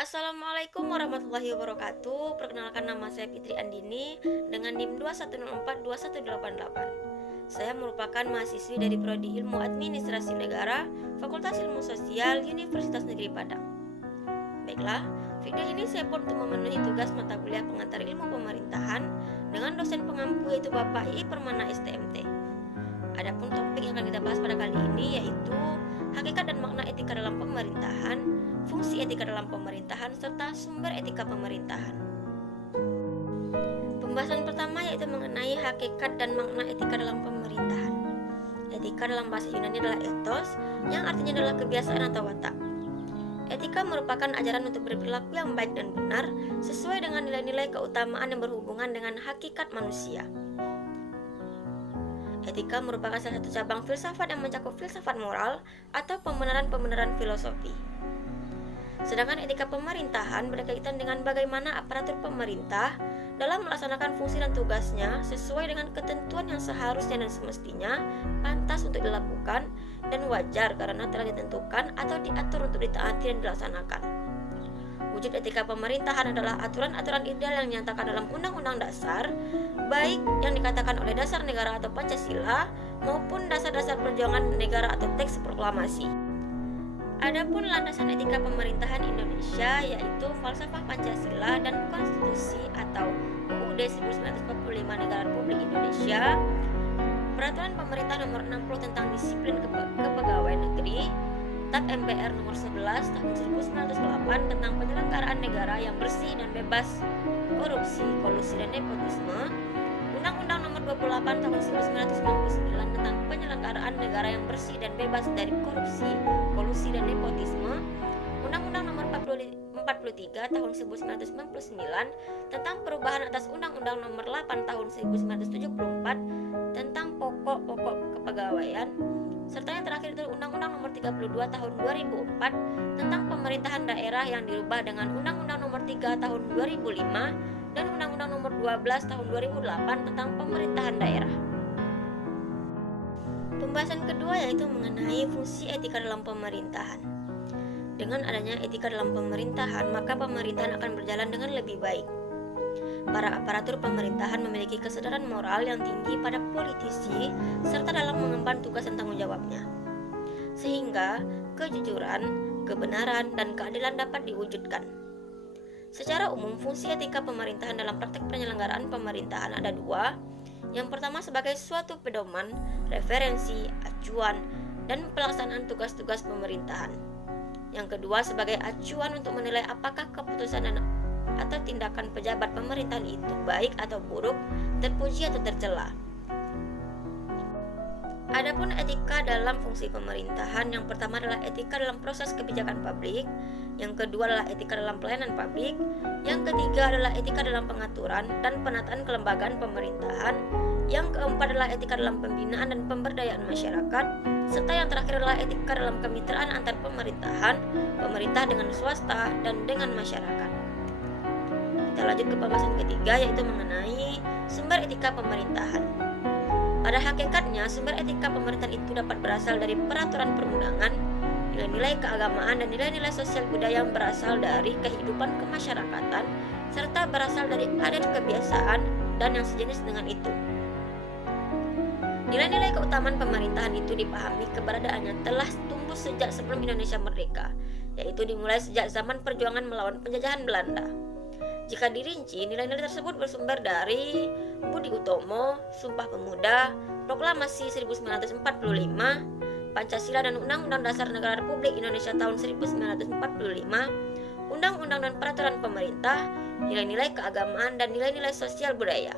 Assalamualaikum warahmatullahi wabarakatuh. Perkenalkan, nama saya Fitri Andini dengan NIM 21042188. Saya merupakan mahasiswi dari Prodi Ilmu Administrasi Negara, Fakultas Ilmu Sosial, Universitas Negeri Padang. Baiklah, video ini saya pun untuk memenuhi tugas mata kuliah pengantar ilmu pemerintahan dengan dosen pengampu yaitu Bapak I Permana STMT. Adapun topik yang akan kita bahas pada kali ini yaitu hakikat dan makna etika dalam pemerintahan, fungsi etika dalam pemerintahan, serta sumber etika pemerintahan. Pembahasan pertama yaitu mengenai hakikat dan makna etika dalam pemerintahan. Etika dalam bahasa Yunani adalah ethos, yang artinya adalah kebiasaan atau watak. Etika merupakan ajaran untuk berperilaku yang baik dan benar sesuai dengan nilai-nilai keutamaan yang berhubungan dengan hakikat manusia. Etika merupakan salah satu cabang filsafat yang mencakup filsafat moral atau pembenaran-pembenaran filosofi. Sedangkan etika pemerintahan berkaitan dengan bagaimana aparatur pemerintah dalam melaksanakan fungsi dan tugasnya sesuai dengan ketentuan yang seharusnya dan semestinya pantas untuk dilakukan dan wajar karena telah ditentukan atau diatur untuk ditaati dan dilaksanakan. Wujud etika pemerintahan adalah aturan-aturan ideal yang dinyatakan dalam Undang-Undang Dasar, baik yang dikatakan oleh Dasar Negara atau Pancasila maupun dasar-dasar perjuangan negara atau teks proklamasi. Adapun landasan etika pemerintahan Indonesia yaitu falsafah Pancasila dan Konstitusi atau UUD 1945 Negara Republik Indonesia, Peraturan Pemerintah Nomor 60 tentang Disiplin Kepegawaian Negeri, TAP MPR Nomor 11 Tahun 1908 tentang penyelenggaraan negara yang bersih dan bebas korupsi, kolusi, dan nepotisme, Undang-Undang Nomor 28 Tahun 1999 tentang penyelenggaraan negara yang bersih dan bebas dari korupsi, kolusi, dan nepotisme, Undang-Undang Nomor 43 Tahun 1999 tentang perubahan atas Undang-Undang Nomor 8 Tahun 1974 tentang pokok-pokok kepegawaian, serta yang terakhir itu Undang-Undang Nomor 32 Tahun 2004 tentang pemerintahan daerah yang dirubah dengan Undang-Undang Nomor 3 Tahun 2005 dan Undang-Undang Nomor 12 Tahun 2008 tentang pemerintahan daerah. Pembahasan kedua yaitu mengenai fungsi etika dalam pemerintahan. Dengan adanya etika dalam pemerintahan, maka pemerintahan akan berjalan dengan lebih baik. Para aparatur pemerintahan memiliki kesadaran moral yang tinggi pada politisi serta dalam mengemban tugas dan tanggung jawabnya, sehingga kejujuran, kebenaran, dan keadilan dapat diwujudkan. Secara umum, fungsi etika pemerintahan dalam praktek penyelenggaraan pemerintahan ada dua. Yang pertama sebagai suatu pedoman, referensi, acuan, dan pelaksanaan tugas-tugas pemerintahan. Yang kedua sebagai acuan untuk menilai apakah keputusan dan atau tindakan pejabat pemerintahan itu baik atau buruk, terpuji atau tercela. Adapun etika dalam fungsi pemerintahan, yang pertama adalah etika dalam proses kebijakan publik, yang kedua adalah etika dalam pelayanan publik, yang ketiga adalah etika dalam pengaturan dan penataan kelembagaan pemerintahan, yang keempat adalah etika dalam pembinaan dan pemberdayaan masyarakat, serta yang terakhir adalah etika dalam kemitraan antar pemerintahan, pemerintah dengan swasta, dan dengan masyarakat. Kita lanjut ke pembahasan ketiga yaitu mengenai sumber etika pemerintahan. Pada hakikatnya, sumber etika pemerintahan itu dapat berasal dari peraturan perundangan, nilai-nilai keagamaan, dan nilai-nilai sosial budaya yang berasal dari kehidupan kemasyarakatan, serta berasal dari adat kebiasaan dan yang sejenis dengan itu. Nilai-nilai keutamaan pemerintahan itu dipahami keberadaannya telah tumbuh sejak sebelum Indonesia merdeka, yaitu dimulai sejak zaman perjuangan melawan penjajahan Belanda. Jika dirinci, nilai-nilai tersebut bersumber dari Budi Utomo, Sumpah Pemuda, Proklamasi 1945, Pancasila dan Undang-Undang Dasar Negara Republik Indonesia tahun 1945, Undang-Undang dan Peraturan Pemerintah, nilai-nilai keagamaan, dan nilai-nilai sosial budaya.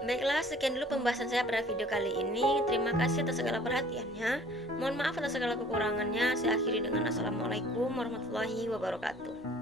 Baiklah, sekian dulu pembahasan saya pada video kali ini. Terima kasih atas segala perhatiannya. Mohon maaf atas segala kekurangannya. Saya akhiri dengan Assalamualaikum warahmatullahi wabarakatuh.